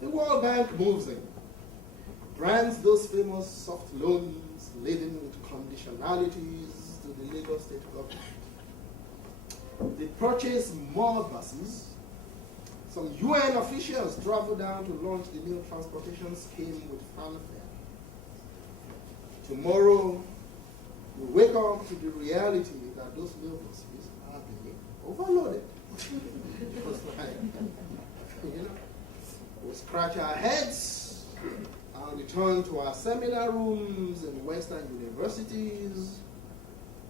The World Bank moves in, grants those famous soft loans laden with conditionalities to the Lagos state government. They purchase more buses. Some UN officials travel down to launch the new transportation scheme with fanfare. Tomorrow, we wake up to the reality that those new buses are being overloaded. We scratch our heads and return to our seminar rooms in Western universities,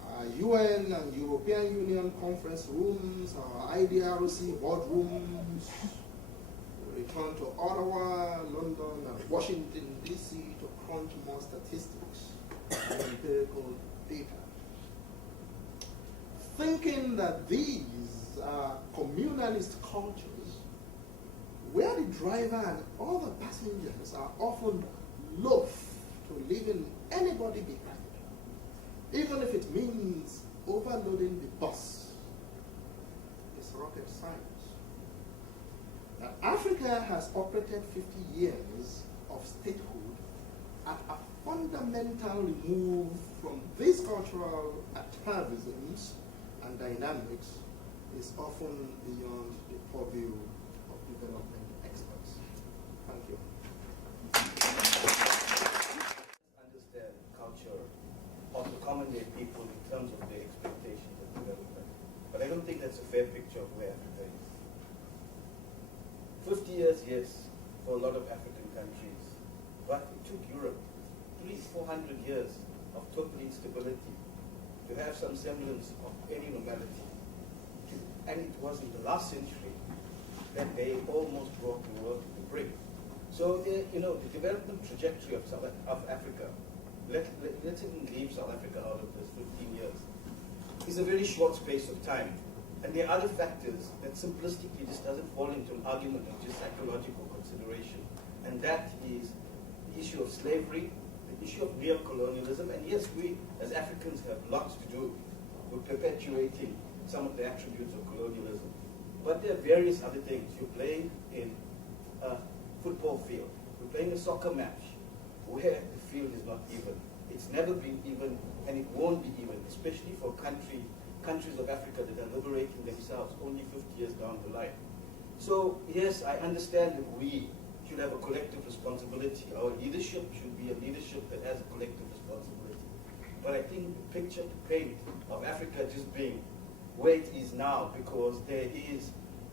our UN and European Union conference rooms, our IDRC boardrooms. We return to Ottawa, London, and Washington, D.C. to crunch more statistics and empirical data. Thinking that these are communalist cultures, where the driver and all the passengers are often loath to leaving anybody behind, even if it means overloading the bus. It's rocket science. That Africa has operated 50 years of statehood at a fundamental remove from these cultural atavisms and dynamics is often beyond the purview of development experts. Thank you. Understand culture of the common day people in terms of their expectations of development. But I don't think that's a fair picture of where Africa is. 50 years, yes, for a lot of African countries. But it took Europe 300-400 years of total instability to have some semblance of any normality. And it was in the last century that they almost brought the world to the brink. So, the development trajectory of Africa, let's even leave South Africa out of this 15 years, is a very short space of time. And there are other factors that simplistically just doesn't fall into an argument of just psychological consideration. And that is the issue of slavery, the issue of neocolonialism, and yes, we as Africans have lots to do with perpetuating some of the attributes of colonialism. But there are various other things. You're playing in a football field. You're playing a soccer match where the field is not even. It's never been even, and it won't be even, especially for countries of Africa that are liberating themselves only 50 years down the line. So yes, I understand that we should have a collective responsibility. Our leadership should be a leadership that has a collective responsibility. But I think the picture to paint of Africa just being where it is now, because there is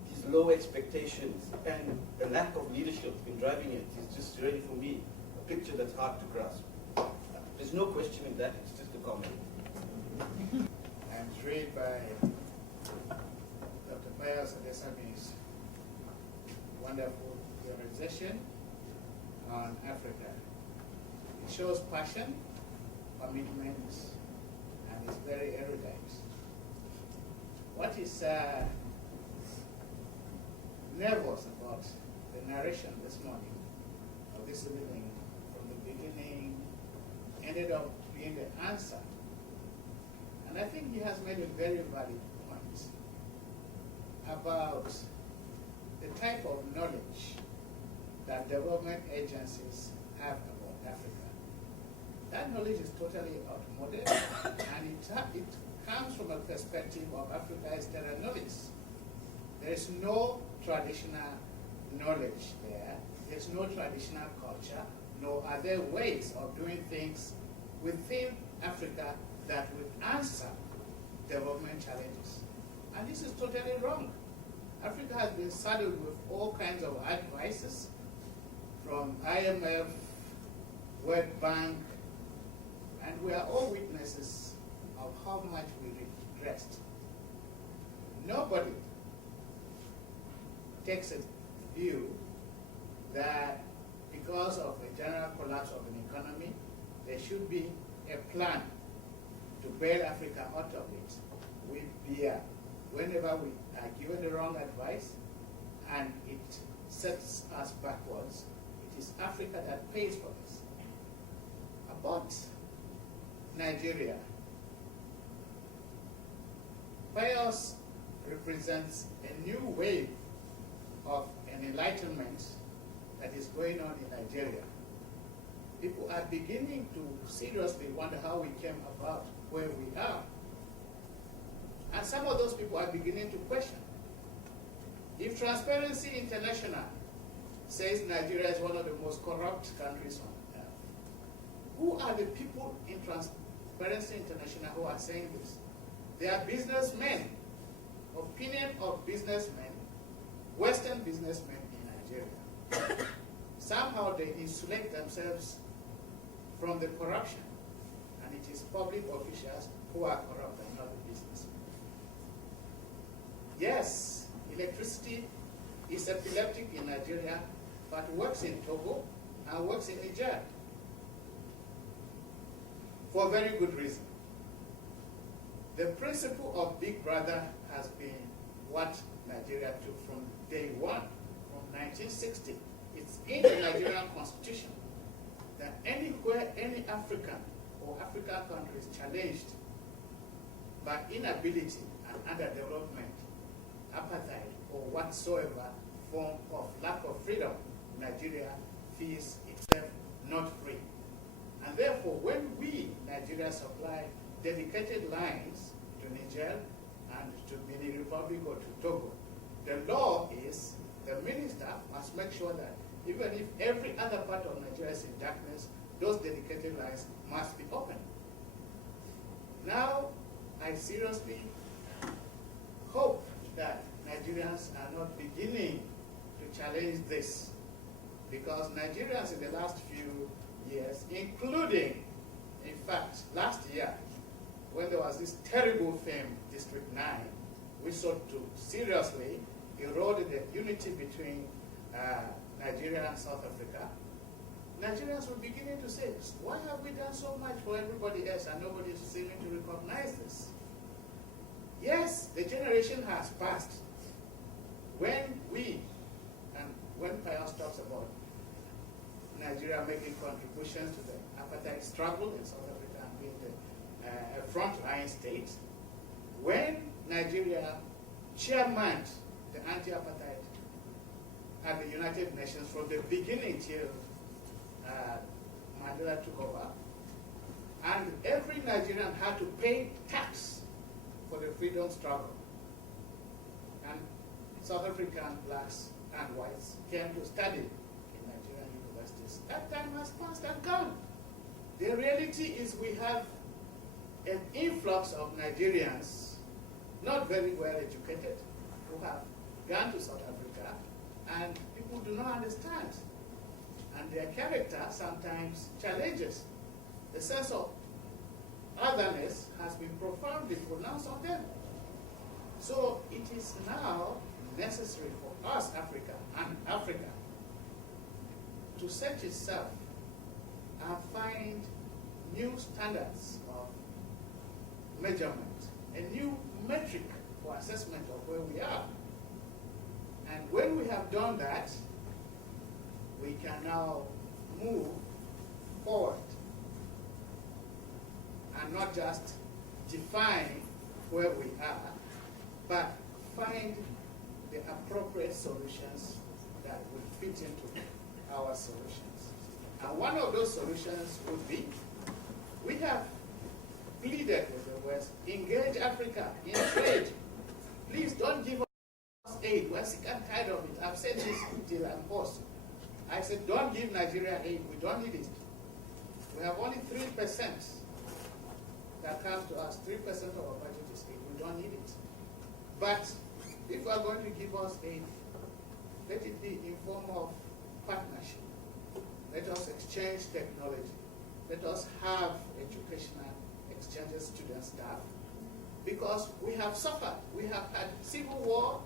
these low expectations and the lack of leadership in driving it, is just really, for me, a picture that's hard to grasp. There's no question in that, it's just a comment. I'm intrigued by Dr. Pius Adesanmi's wonderful theorization on Africa. It shows passion, commitment, and is very erudite. What is nervous about the narration this morning, or this evening, from the beginning, ended up being the answer. And I think he has made a very valid point about the type of knowledge that development agencies have about Africa. That knowledge is totally outmoded, and it comes from a perspective of Africa as terra nullius. There is no traditional knowledge there. There's no traditional culture, no other ways of doing things within Africa that would answer development challenges. And this is totally wrong. Africa has been saddled with all kinds of advices from IMF, World Bank, and we are all witnesses of how much we regressed. Nobody takes a view that because of a general collapse of an economy, there should be a plan to bail Africa out of it. We bear whenever we are given the wrong advice and it sets us backwards. It is Africa that pays for this. About Nigeria, Pius represents a new wave of an enlightenment that is going on in Nigeria, people are beginning to seriously wonder how we came about where we are. And some of those people are beginning to question. If Transparency International says Nigeria is one of the most corrupt countries on earth, who are the people in Transparency International who are saying this? They are businessmen, opinion of businessmen, Western businessmen in Nigeria. Somehow they insulate themselves from the corruption, and it is public officials who are corrupt and not the businessmen. Yes, electricity is epileptic in Nigeria, but works in Togo and works in Niger for a very good reason. The principle of Big Brother has been what Nigeria took from day one, from 1960. It's in the Nigerian constitution that anywhere any African or African country is challenged by inability and underdevelopment, apartheid, or whatsoever form of lack of freedom, Nigeria feels itself not free. And therefore, when we, Nigeria, supply dedicated lines to Niger and to Benin Republic or to Togo, the law is the minister must make sure that even if every other part of Nigeria is in darkness, those dedicated lines must be open. Now, I seriously hope that Nigerians are not beginning to challenge this, because Nigerians in the last few years, including, in fact, last year, when there was this terrible film, District 9, we sought to seriously erode the unity between Nigeria and South Africa. Nigerians were beginning to say, why have we done so much for everybody else and nobody is seeming to recognize this? Yes, the generation has passed. When we, and when Pius talks about Nigeria making contributions to the apartheid struggle in South Africa and being a frontline state, when Nigeria chairmaned the anti-apartheid at the United Nations from the beginning till Mandela took over, and every Nigerian had to pay tax for the freedom struggle. And South African blacks and whites came to study in Nigerian universities. That time has passed and gone. The reality is we have an influx of Nigerians, not very well educated, who have gone to South Africa, and people do not understand. And their character sometimes challenges. The sense of otherness has been profoundly pronounced on them. So it is now necessary for us, Africa, and Africa, to search itself and find new standards of measurement, a new metric for assessment of where we are. And when we have done that, we can now move forward and not just define where we are, but find the appropriate solutions that will fit into our solutions. And one of those solutions would be, we have pleaded with the West, engage Africa in trade. Please don't give us aid. We're sick and tired of it. I've said this till I'm hoarse. I said, don't give Nigeria aid. We don't need it. We have only 3% that comes to us. 3% of our budget is aid. We don't need it. But if you are going to give us aid, let it be in form of partnership. Let us exchange technology. Let us have educational exchanges, student staff, because we have suffered. We have had civil war,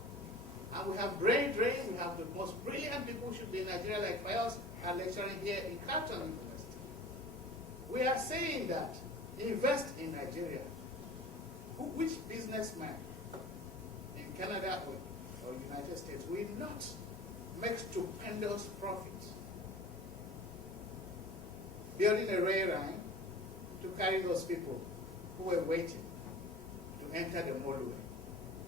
and we have brain drain. We have the most brilliant people who should be in Nigeria, like Pius, are lecturing here in Carleton University. We are saying that invest in Nigeria. Which businessman in Canada or United States will not make stupendous profits building a rail line to carry those people who were waiting to enter the motorway?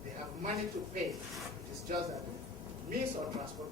They have money to pay. It is just that the means of transport